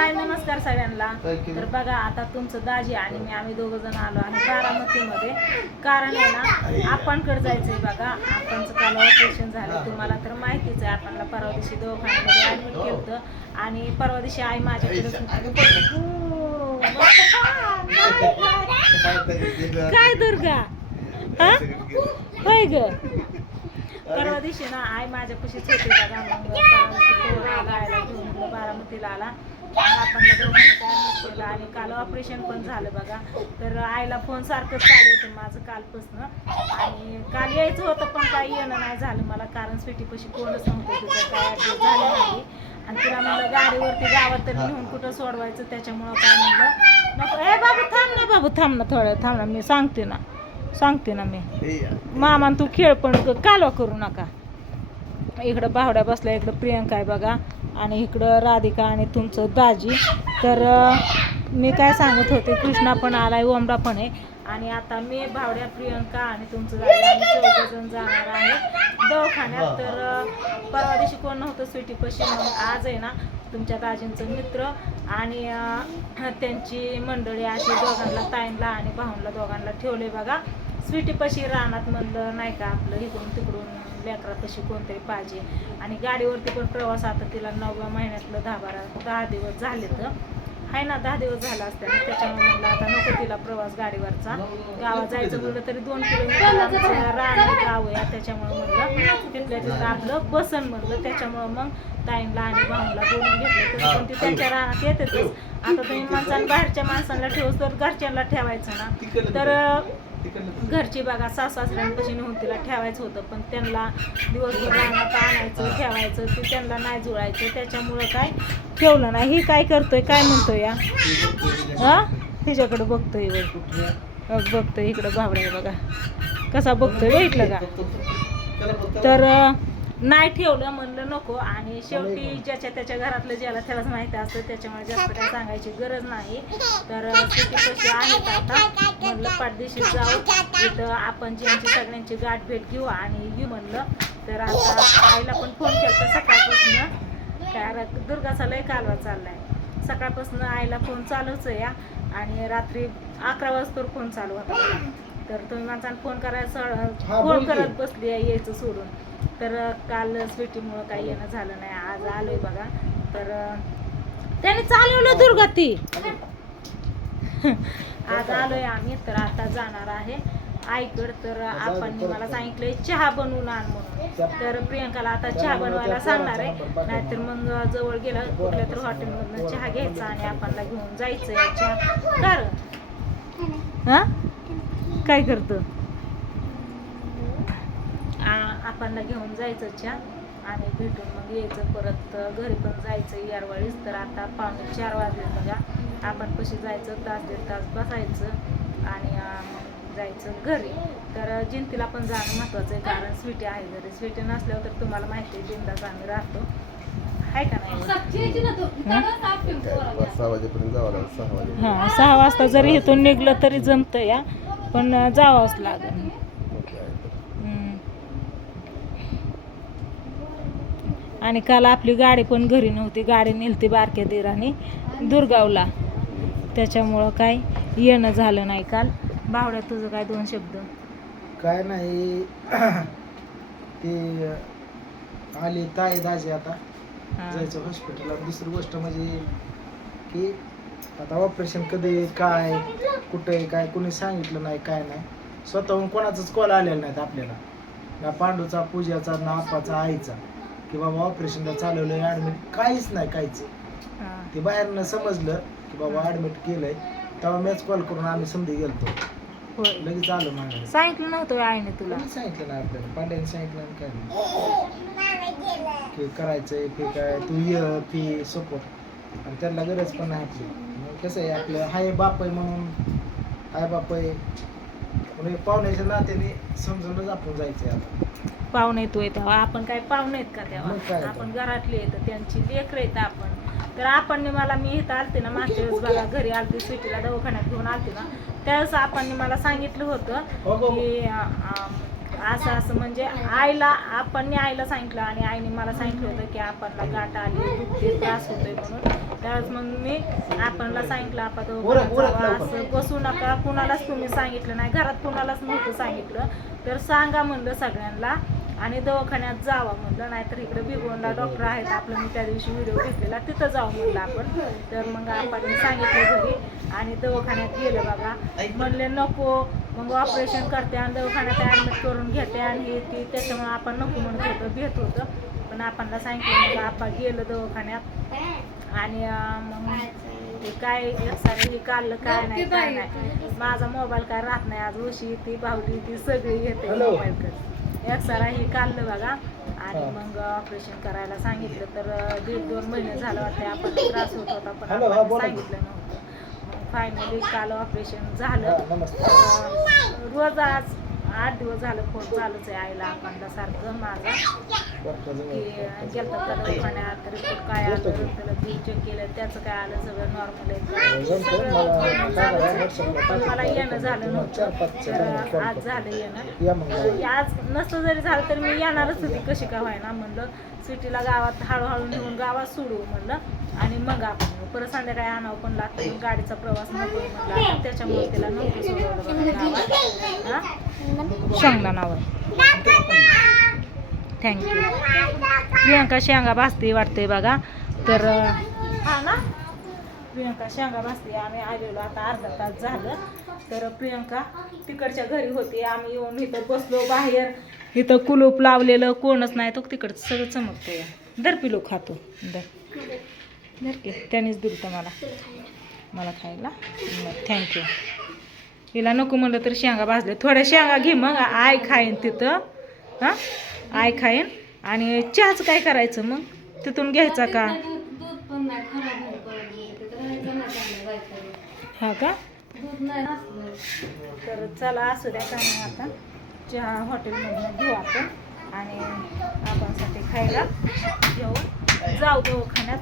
हाय नमस्कार सगळ्यांना. तर बघा आता तुमचं दाजी आणि मी आम्ही दोघं जण आलो आहे बारामतीमध्ये. कारण आहे ना आपणकडे जायचंय बघा. आपणचं काल ऑपरेशन झालं तुम्हाला तर माहितीच आहे. आपणला परवा दिवशी दवाखान्यामध्ये ॲडमिट केलं होतं आणि परवा दिवशी आई माझ्याकडेच काय दुर्गा हा होय ग. परवा दिवशी ना आई माझ्यापाशीच होती बघा. मग परवा दिवशी आला घेऊन बारामतीला आला आपण दवाखान्यात केलं आणि काल ऑपरेशन पण झालं बघा. तर आईला फोन सारखंच चालू होतं माझं कालपासनं. आणि काल यायचं होतं पण काही येणं नाही झालं मला. कारण स्वीटीपाशी कोणच नव्हतं तिथं काय ॲडजस्ट झालं नाही. आणि तिला म्हणलं गाडीवरती गावात तरी नेऊन कुठं सोडवायचं. त्याच्यामुळं काय म्हणलं नको. ए बाबू थांब ना बाबू थांब ना थोडं थांब ना. मी सांगते ना मी मामा तू खेळ पण कालवा करू नका. इकडं बावड्या बसला इकडं प्रियंका आहे बघा आणि इकडं राधिका आणि तुमचं दाजी. तर मी काय सांगत होते कृष्णा पण आलाय ओमरा पण आहे. आणि आता मी बावड्या प्रियंका आणि तुमचं दाजी आम्ही चौघजण जाणार आहे दवाखान्यात. तर परवा दिवशी कोण नव्हतं स्वीटीपाशी. मग आज आहे ना तुमच्या दाजींचं मित्र आणि त्यांची मंडळी अशी दोघांना ताईंला आणि भाऊंला दोघांना ठेवले बघा स्वीटीपाशी रानात. म्हणलं नाही का आपलं इकडून तिकडून लेकरापाशी कोणतरी पाहिजे. आणि गाडीवरती पण प्रवास आता तिला 9व्या महिन्यातलं 10 दिवस झाले तर आहे ना 10 दिवस झाला असताना. त्याच्यामुळे म्हणलं आता नको तिला प्रवास गाडीवरचा. गावात जायचं म्हणलं तरी 2 किलोमीटर रान गाव आहे. त्याच्यामुळे म्हणलं तिथल्या तिथं आपलं बसन म्हणलं. त्याच्यामुळं मग ताईंला आणि भाऊला बोलून घेतलं. तरी पण ती त्यांच्या रानात येतेच. आता तुम्ही माणसांना बाहेरच्या माणसांना ठेवस तर घरच्यांना ठेवायचं ना. तर घरची बघा सासऱ्यांपाशी नेऊन तिला ठेवायचं होतं पण त्यांना दिवसभर रानात आणायचं ठेवायचं ते त्यांना नाही जुळायचं. त्याच्यामुळं काय ठेवलं नाही. ही काय करतोय काय म्हणतोय या हा तिच्याकडं बघतोय बघतोय इकडं भावड्या बघा कसा बघतोय बघितलं का. तर नाही ठेवलं म्हणलं नको. आणि शेवटी ज्याच्या त्याच्या घरातलं ज्याला त्यालाच माहिती असतं. त्याच्यामुळे जास्त काय सांगायची गरज नाही. तर स्थिती आहेत आता म्हणलं पाठदिशी जाऊ इथं आपण ज्यांची सगळ्यांची गाठ भेट घेऊ आणि येऊ म्हणलं. तर आता आईला पण फोन केला सकाळपासून. काय दुर्गाचा लय कालवा चाललाय. सकाळपासून आईला फोन चालूच आहे या. आणि रात्री 11 वाजता फोन चालू होता. तर तुम्ही माणसाला फोन करायचं फोन करत बसली यायचं सोडून. तर काल स्वीटीमुळं काही येणं झालं नाही. आज आलोय बघा. तर त्याने चालवलं दुर्गा ती आज आलोय आम्ही. तर आता जाणार आहे आईकडं. तर आपण मला सांगितलंय चहा बनवून आण म्हणून. तर प्रियंकाला आता चहा बनवायला सांगणार आहे. नाहीतर मग जवळ गेलं कुठल्या तर हॉटेलमधून चहा घ्यायचा आणि आपणला घेऊन जायचं या चहा. कर हा काय करतो आपणला घेऊन जायचं चहा आणि भेटून मग यायचं परत घरी पण जायचं यारवाळीच. तर आता 4:45 वाजले बघा. आपण कशी जायचं 1-1.5 तास बसायचं आणि जायचं घरी. तर जिंतीला पण जाणं महत्त्वाचं आहे कारण स्वीटी आहे घरी. स्वीटी नसल्यावर तर तुम्हाला माहिती आहे बिंदास आम्ही राहतो आहे का नाही. 6 वाजता जरी इथून निघलं तरी जमतं या पण जावंच लागेल. आणि काल आपली गाडी पण घरी नव्हती. गाडी नेलती बारक्या दिराने दुर्गावला. त्याच्यामुळं काय येणं झालं नाही काल. बावड्या तुझं काय 2 शब्द. काय नाही ते आली ताई दाजी आता जायचं हॉस्पिटलला. दुसरी गोष्ट म्हणजे की आता ऑपरेशन कधी काय कुठे काय कोणी सांगितलं नाही काय नाही. स्वतःहून कोणाचाच कॉल आलेला नाहीत आपल्याला. ना पांडूचा पूजाचा ना आपाचा आईचा की बाबा ऑपरेशनला चालवलंय ॲडमिट काहीच नाही काहीच. ते बाहेरनं समजलं की बाबा ॲडमिट केलंय तेव्हा मॅच कॉल करून आम्ही समधी गेलतो. लगेच आलो मागे. सांगितलं नव्हतं आईने तुला. सांगितलं नाही आपल्याला. पांड्याने सांगितलं काय नाही की करायचंय फी काय तू ये फी सपोर्ट. आणि त्यांना गरज पण नाही आपली. मग कसं आहे आपलं हाय बाप आहे म्हणून हाय बाप आहे म्हणून पाहुण्याच्या नात्याने समजूनच आपण जायचंय. आता पाहुणे येतोय तेव्हा आपण काय पाहुणे आहेत का तेव्हा आपण घरातले येतं त्यांची लेकर येत आपण. तर आपण मला मी इथं आलते ना मागच्या वेळेस बघा घरी आलते स्वीटीला दवाखान्यात घेऊन आलते ना त्यावेळेस आपण मला सांगितलं होतं की असं असं म्हणजे आईला सांगितलं आणि आईने मला सांगितलं होतं की आपणला गाठ आली दुखते त्रास होतोय म्हणून. त्यावेळेस मग मी आपणला सांगितलं आपण उरक असं बसू नका, कुणालाच तुम्ही सांगितलं नाही, घरात कुणालाच नव्हतं सांगितलं तर सांगा म्हणलं सगळ्यांना आणि दवाखान्यात जावा म्हणलं, नाहीतर इकडे भिगवणला डॉक्टर आहेत आपलं, मी त्या दिवशी व्हिडिओ घेतलेला तिथं जाऊ म्हणलं आपण. तर मग आपण सांगितलं घरी आणि दवाखान्यात गेलं बघा. म्हणले नको, मग ऑपरेशन करते आणि दवाखान्यात ॲडमिट करून घेते आणि हे ती, त्याच्यामुळे आपण नको म्हणत होतं, भेट होतं. पण आपणला सांगितलं मग आपण गेलं दवाखान्यात आणि मग ते काय एकसारे हे काढलं काय नाही काय नाही. माझा मोबाईल काय राहत नाही, आज उशी ती बाहुली ती सगळी येते मोबाईलकडे. एकसारा हे काढलं बघा आणि मग ऑपरेशन करायला सांगितलं. तर 1.5-2 महिने झालं वाटतं आपण त्रास होत होता पण आपण सांगितलं नव्हतं. मग फायनली काल ऑपरेशन झालं. रोज आज 8 दिवस झालं फोन चालूच आहे आईला आपणला सारखं माझा की गेलं तर दवाखान्यात रिपोर्ट काय आलं, त्याला दूध चेक केलं, त्याचं काय आलं, सगळं नॉर्मल आहे. मला येणं झालं नव्हतं तर आज झालं येणं. आज नसतं जरी झालं तरी मी येणारच होती कशी का व्हायना. म्हणलं सिटीला गावात हळूहळू नेऊन गावात सोडू म्हणलं आणि मग आपण परत संध्याकाळी आणावं पण लागतं, गाडीचा प्रवास नको म्हणला, त्याच्यामुळे त्याला नव्हतं सोडवलं गावात. हां शेंगदाणावर थँक्यू. प्रियंका शेंगा भाजते वाटते बघा. तर हा ना प्रियंका शेंगा भाजते. आम्ही आलेलो आता अर्धा तास झालं. तर प्रियंका तिकडच्या घरी होती, आम्ही येऊन इथं बसलो बाहेर, इथं कुलूप लावलेलं कोणच नाही, तो तिकडचं सगळं चमकतं या. दर पिलो खातो दर की त्यानेच दिलं तर मला खायला. थँक्यू. हिला नको म्हणलं तर शेंगा भाजले, थोड्या शेंगा घे मग आई खाईन तिथं. हां आई खाईन आणि चहाच काय करायचं मग तिथून घ्यायचा का? हा का? तर चला असू द्या, काय नाही आता चहा हॉटेलमधून घेऊ आपण आणि आपणसाठी खायला घेऊन जाऊ दवाखान्यात.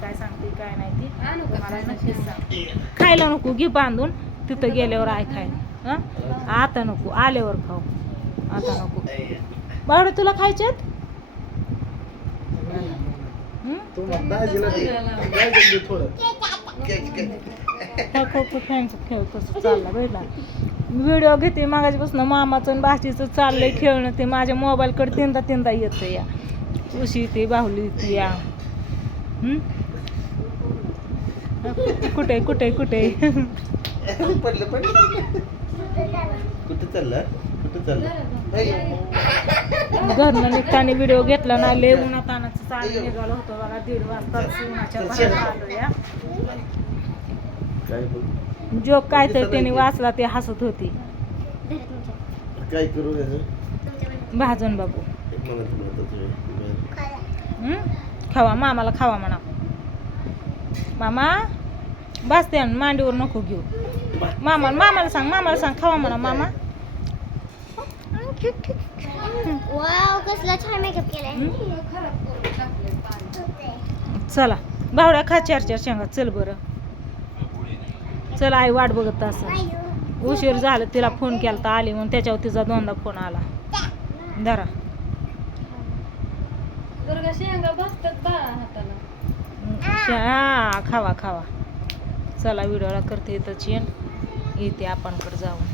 काय सांगते काय नाही ती मला नक्कीच सांगते. खायला नको घे बांधून, तिथं गेल्यावर आय खाईन. हं आता नको, आल्यावर खाऊ, आता नको. बावडे तुला खायच्यात? खेळ कसं चालला बैला. व्हिडिओ घेते मागाच्यापासून मामाचं आणि भाचीचं चाललंय खेळणं. ते माझ्या मोबाईलकडे तीनदा येतं या. उशी ते बाहुली ती या. कुठे कुठे कुठे घरनं निघताना व्हिडिओ घेतला ना, लय उन्हात आणायचं चालू निघालं होतं बघा. 1:30 वाजता उन्हाच्या बाहेर आलो या. जोक काय तर त्याने वाचला, ते हसत होती. काय करू भाजून बाबू खावा, मामाला खावा म्हणा. मामा बसते मांडीवर नको घेऊ. मामाला सांग खावा म्हणा. मामा कसला छान मेकअप केलाय. चला भावड्या खा 4 शेंगा. चल बरं चल, आई वाट बघत असं. उशीर झालं, तिला फोन केला तर आली म्हणून त्याच्यावर तिचा 2दा फोन आला. धरा हा खावा. चला व्हिडिओला करते इथं चेन येते आपणकडे जाऊन.